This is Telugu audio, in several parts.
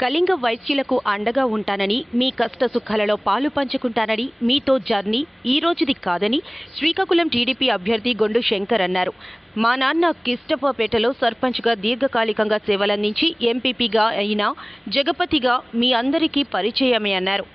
కళింగ వైశ్యులకు అండగా ఉంటానని మీ కష్ట సుఖాలలో పాలు పంచుకుంటానని మీతో జర్నీ ఈ రోజుది కాదని శ్రీకాకుళం టీడీపీ అభ్యర్థి గొండు శంకర్ అన్నారు. మా నాన్న కిష్టపపేటలో సర్పంచ్గా దీర్ఘకాలికంగా సేవలందించి ఎంపీపీగా అయిన జగపతిగా మీ అందరికీ పరిచయమే అన్నారు.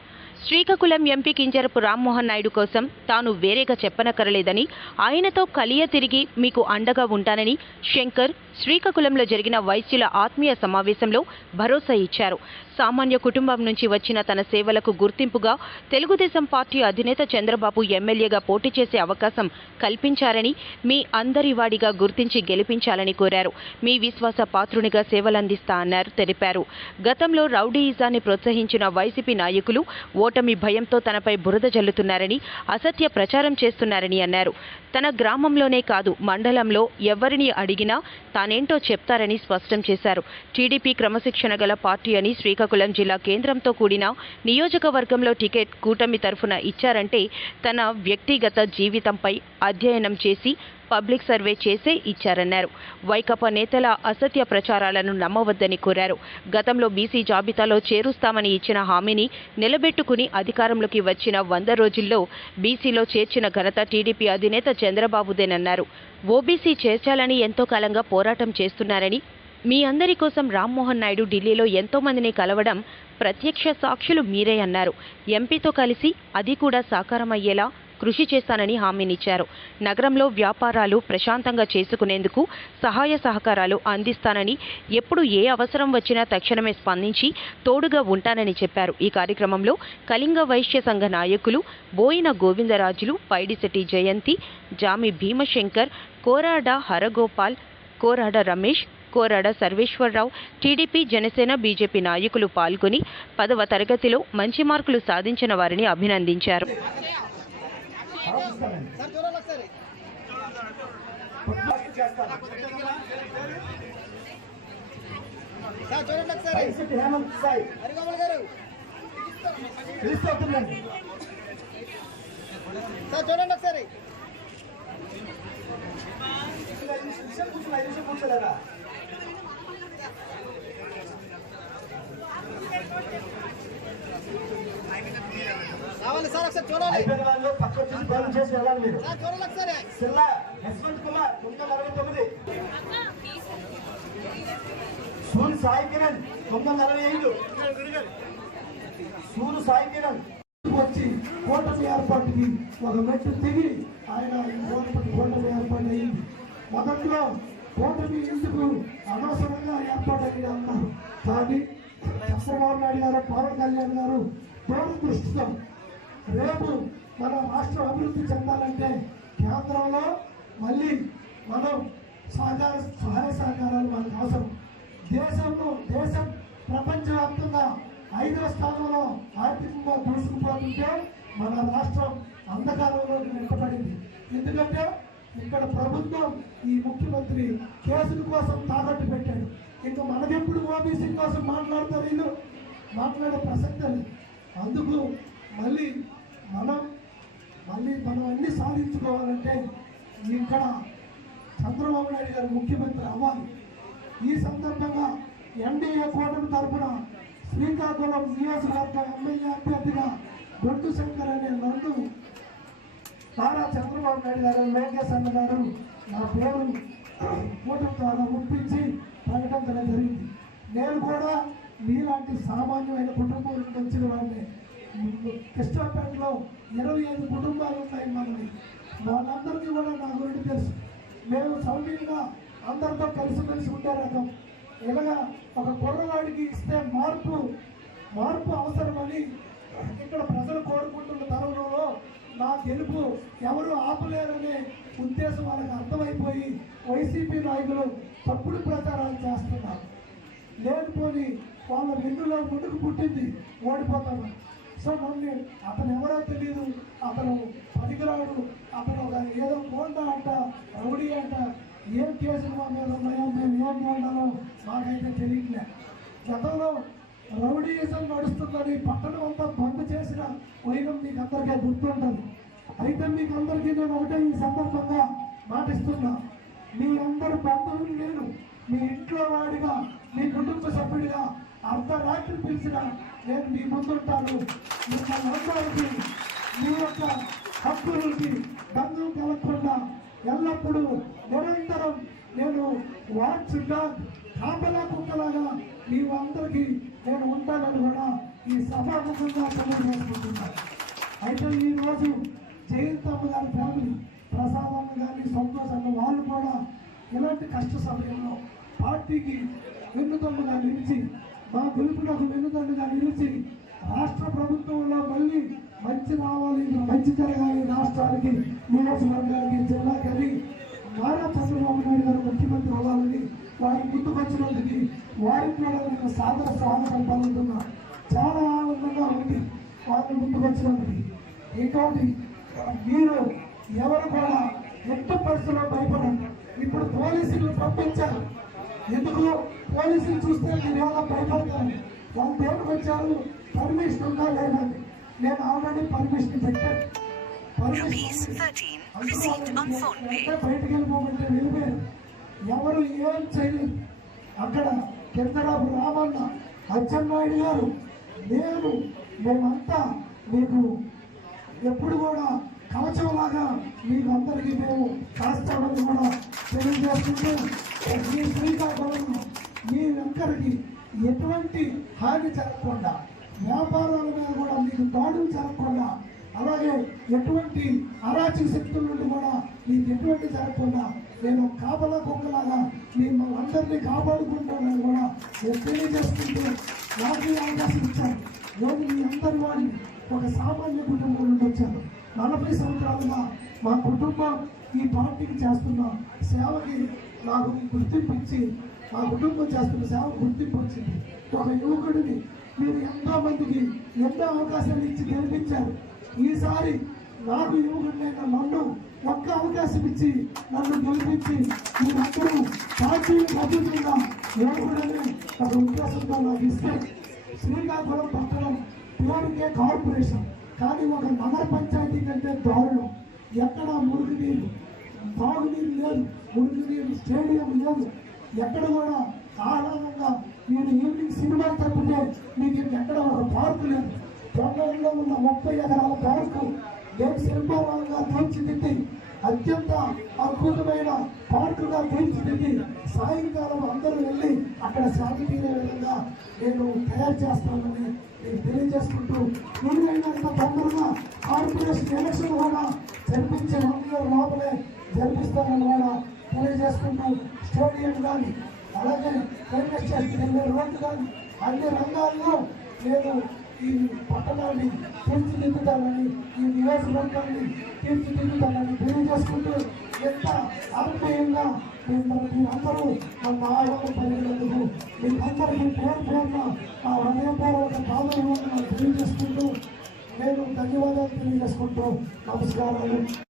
శ్రీకాకుళం ఎంపీ కింజరపు రామ్మోహన్ నాయుడు కోసం తాను వేరేగా చెప్పనక్కరలేదని ఆయనతో కలియ తిరిగి మీకు అండగా ఉంటానని శంకర్ శ్రీకాకుళంలో జరిగిన వైశ్యుల ఆత్మీయ సమావేశంలో భరోసా ఇచ్చారు. సామాన్య కుటుంబం నుంచి వచ్చిన తన సేవలకు గుర్తింపుగా తెలుగుదేశం పార్టీ అధినేత చంద్రబాబు ఎమ్మెల్యేగా పోటీ చేసే అవకాశం కల్పించారని మీ అందరి వాడిగా గుర్తించి గెలిపించాలని కోరారు. మీ విశ్వాస పాత్రునిగా సేవలందిస్తా అన్నారు తెలిపారు. గతంలో రౌడీయిజాన్ని ప్రోత్సహించిన వైసీపీ నాయకులు ఓటమి భయంతో తనపై బురద జల్లుతున్నారని అసత్య ప్రచారం చేస్తున్నారని అన్నారు. తన గ్రామంలోనే కాదు మండలంలో ఎవరిని అడిగినా తానేంటో చెప్తారని స్పష్టం చేశారు. టీడీపీ క్రమశిక్షణ గల పార్టీ అని శ్రీకాకుళం జిల్లా కేంద్రంతో కూడిన నియోజకవర్గంలో టికెట్ కూటమి తరఫున ఇచ్చారంటే తన వ్యక్తిగత జీవితంపై అధ్యయనం చేసి పబ్లిక్ సర్వే చేసే ఇచ్చారన్నారు. వైకపా నేతల అసత్య ప్రచారాలను నమ్మవద్దని కోరారు. గతంలో బీసీ జాబితాలో చేరుస్తామని ఇచ్చిన హామీని నిలబెట్టుకుని అధికారంలోకి వచ్చిన వంద రోజుల్లో బీసీలో చేర్చిన ఘనత టీడీపీ అధినేత చంద్రబాబుదేనన్నారు. ఓబీసీ చేర్చాలని ఎంతో కాలంగా పోరాటం చేస్తున్నారని మీ అందరి కోసం రామ్మోహన్ నాయుడు ఢిల్లీలో ఎంతో మందిని కలవడం ప్రత్యక్ష సాక్షులు మీరే అన్నారు. ఎంపీతో కలిసి అది కూడా సాకారమయ్యేలా కృషి చేస్తానని హామీనిచ్చారు. నగరంలో వ్యాపారాలు ప్రశాంతంగా చేసుకునేందుకు సహాయ సహకారాలు అందిస్తానని ఎప్పుడు ఏ అవసరం వచ్చినా తక్షణమే స్పందించి తోడుగా ఉంటానని చెప్పారు. ఈ కార్యక్రమంలో కళింగ వైశ్య సంఘ నాయకులు బోయిన గోవిందరాజులు పైడిశెట్టి జయంతి జామి భీమశంకర్ కోరాడ హరగోపాల్ కోరాడ రమేష్ కోరాడ సర్వేశ్వరరావు టీడీపీ జనసేన బీజేపీ నాయకులు పాల్గొని పదవ తరగతిలో మంచి మార్కులు సాధించిన వారిని అభినందించారు. చూడండి ఒకసారి సార్ హేమంత్ సాయి గారు తీసుకొస్తుందండి సార్ చూడండి ఒకసారి రావాలి సార్ ఒకసారి చూడాలి పక్క భోజనం చేసి వెళ్ళాలి మీరు. సిల్లా యశ్వంత్ కుమార్ తొమ్మిది అరవై తొమ్మిది. సూర్య సాయి కిరణ్ తొమ్మిది వందల అరవై ఐదు. సూర్య సాయి కిరణ్ వచ్చి కూటమి ఏర్పాటుకి ఒక మెట్టు దిగి ఆయన కూటమి ఏర్పాటు అయింది మొదట్లో కూటమి ఎందుకు అనవసరంగా ఏర్పాటైంది అన్నారు. కానీ చంద్రబాబు నాయుడు గారు పవన్ కళ్యాణ్ గారు దూరదృష్టితో రేపు మన రాష్ట్రం అభివృద్ధి చెందాలంటే కేంద్రంలో మళ్ళీ మనం సహకార సహాయ సహకారాలు మనకు అవసరం. దేశంలో దేశం ప్రపంచవ్యాప్తంగా ఐదవ స్థానంలో ఆర్థికంగా దూసుకుపోతుంటే మన రాష్ట్రం అంధకారంలోకి నెట్టబడింది ఎందుకంటే ఇక్కడ ప్రభుత్వం ఈ ముఖ్యమంత్రి కేసుల కోసం తాకట్టు పెట్టాడు. ఇంకా మనకెప్పుడు ఓబీసీ కోసం మాట్లాడతారు వీళ్ళు? మాట్లాడే ప్రసక్తి లేదు. అందుకు మళ్ళీ మనం మళ్ళీ మనం అన్ని సాధించుకోవాలంటే ఇక్కడ చంద్రబాబు నాయుడు గారు ముఖ్యమంత్రి అవ్వాలి. ఈ సందర్భంగా ఎన్డీఏ కూటమి తరఫున శ్రీకాకుళం నియోజకవర్గ ఎమ్మెల్యే అభ్యర్థిగా దొడ్డు శంకర్ అనే నన్ను నారా చంద్రబాబు నాయుడు గారు లోకేష్ అన్న గారు నా పేరు కూటమి ద్వారా ఒప్పించి ప్రకటించడం జరిగింది. నేను కూడా మీలాంటి సామాన్యమైన కుటుంబం నుండి వచ్చిన వాడిని. కృష్ణాపేటలో ఇరవై ఐదు కుటుంబాలు ఉన్నాయి మనకి. వాళ్ళందరికీ కూడా నా గురించి తెలుసు. మేము సౌమ్యంగా అందరితో కలిసిమెలిసి ఉండే రకం. ఇలాగా ఒక కుర్రవాడికి ఇస్తే మార్పు మార్పు అవసరమని ఇక్కడ ప్రజలు కోరుకుంటున్న తరుణంలో నా గెలుపు ఎవరు ఆపలేరనే ఉద్దేశం వాళ్ళకి అర్థమైపోయి వైసీపీ నాయకులు తప్పుడు ప్రచారాలు చేస్తున్నారు. లేకపోని వాళ్ళ వెన్నులో ముందుకు పుట్టింది ఓడిపోతామని. సో మళ్ళీ అతను ఎవరో తెలియదు అతను పనికిరాడు. అతను ఒక ఏదో బోండా అంట రౌడీ అంట. ఏం కేసులు మా మీద ఉన్నాయో మేము ఏం బోండాలో మాకైతే తెలియట్లే. గతంలో రౌడీయిజం నడుస్తుందని పట్టణం అంతా బంద్ చేసిన వైనం మీకు అందరికీ గుర్తుంటుంది. అయితే మీకు అందరికీ నేను ఒకటే ఈ సందర్భంగా మాటిస్తున్నా. మీ అందరి బంధువులు నేను మీ ఇంట్లో వాడిగా మీ కుటుంబ సభ్యుడిగా అర్ధరాత్రి పిలిచిన నేను మీ ముందుంటాను. మిమ్మల్ని అందరికీ మీ యొక్క హక్కులకి బంధం కలగకుండా ఎల్లప్పుడూ నిరంతరం నేను వాచ్గా కాపలా కుక్కలాగా మీ అందరికీ నేను ఉంటానని కూడా ఈ సభాముఖంగా తెలియజేసుకుంటున్నాను అయితే ఈ రోజు జయంతమ్మ గారి ఫ్యామిలీ ప్రసాదమ్మ కానీ సంతోషమ్మ వాళ్ళు కూడా ఇలాంటి కష్ట సమయంలో పార్టీకి వెన్నుదమ్ముగా నిలిచి మా గెలుపునకు వెన్నుదన్నుగా నిలిచి రాష్ట్ర ప్రభుత్వంలో మళ్ళీ మంచి రావాలి మంచి జరగాలి రాష్ట్రానికి నియోజకవర్గానికి జిల్లాకి నారా చంద్రబాబు నాయుడు గారు ముఖ్యమంత్రి అవ్వాలని వారి ముందుకొచ్చినందుకు వారికి కూడా నేను సాదర స్వాగతం పలుకుతున్నా. చాలా ఆనందంగా ఉంది వారిని ముందుకొచ్చినందుకు ఇంకోటి మీరు ఎవరు కూడా ఎట్టి పరిస్థితుల్లో భయపడండి ఇప్పుడు పోలీసులు పంపించారు. ఎందుకు? పోలీసులు చూస్తే మీరు ఏమైనా భయపడతారు? వాళ్ళు దేవుడికి వచ్చారు? పర్మిషన్ ఉందా లేదా. నేను ఆల్రెడీ పర్మిషన్ పెట్టాను. Rupees 13 received on phone pay. అంటే బయటికి వెళ్ళిపోమంటే వెళ్ళిపోయారు. ఎవరు ఏం చేయలేదు. అక్కడ కిందరాపు రామన్న అచ్చెన్నాయుడు గారు నేను మేమంతా మీకు ఎప్పుడు కూడా కవచంలాగా మీకు అందరికీ మేము కాస్తామని కూడా తెలియజేస్తుంటే మీ శ్రీకాకుళం మీ వెంకరికి ఎటువంటి హాని జరగకుండా వ్యాపారాల మీద కూడా మీకు దాడులు జరగకుండా అలాగే ఎటువంటి అరాచక శక్తుల నుండి కూడా మీకు ఎటువంటి జరగకుండా నేను కాపలా కుక్కలాగా మిమ్మల్ని అందరినీ కాపాడుకుంటానని కూడా నేను తెలియజేసుకుంటూ నాకు అవకాశం ఇచ్చాను నేను మీ అందరి వాడిని ఒక సామాన్య కుటుంబం నుండి వచ్చాను నలభై సంవత్సరాలుగా మా కుటుంబం ఈ పార్టీకి చేస్తున్న సేవకి నాకు గుర్తింపు ఇచ్చి మా కుటుంబం చేస్తున్న సేవ గుర్తింపు వచ్చింది. ఒక యువకుడిని మీరు ఎంతో మందికి ఎన్నో అవకాశాలు ఇచ్చి గెలిపించారు. ఈసారి నాకు యువకుడినైన నన్ను ఒక్క అవకాశం ఇచ్చి నన్ను గెలిపించి మీరందరూ పార్టీని మద్దతుగా యువకుడని ఒక ఉద్దేశంతో నాకు ఇస్తే శ్రీకాకుళం పట్టణం పేరుకే కార్పొరేషన్. కానీ ఒక నగర పంచాయతీ కంటే దారుణం. ఎక్కడ మురుగునీరు? తాగునీరు లేదు. మురుగునీరు స్టేడియం లేదు. ఎక్కడ కూడా ఆహ్లాదంగా మీరు ఈవినింగ్ సినిమా తప్పితే మీకు ఎక్కడ ఒక పార్కు లేదు. తొందరలో ఉన్న ముప్పై ఎకరాల పార్కు నేను శిల్పారావుగా తీర్చిదిద్ది అత్యంత అద్భుతమైన పార్కుగా తీర్చిదిద్ది సాయంకాలం అందరూ వెళ్ళి అక్కడ శాంతి తీరే విధంగా నేను తయారు చేస్తానని నేను తెలియజేసుకుంటూ వీలైనంత తొందరగా కార్పొరేషన్ ఎలక్షన్ కూడా జరిపించే వన్ ఇయర్ లోపలే జరిపిస్తానని కూడా తెలియజేసుకుంటూ స్టేడియం కానీ అలాగే రైల్వే స్టేషన్ వెళ్ళే రోడ్డు కానీ అన్ని రంగాల్లో నేను ఈ పట్టణాన్ని తీర్చిదిద్దుతానని ఈ నివాసవర్గాన్ని తీర్చిదిద్దుతానని తెలియజేసుకుంటూ ఎంత ఆత్మీయంగా మిమ్మల్ని అందరూ నన్ను ఆహ్వానం పలికినందుకు మీకందరికీ పేరు పేరున ఆ హృదయపూర్వక పాదం తెలియజేసుకుంటూ నేను ధన్యవాదాలు తెలియజేసుకుంటూ నమస్కారాలు.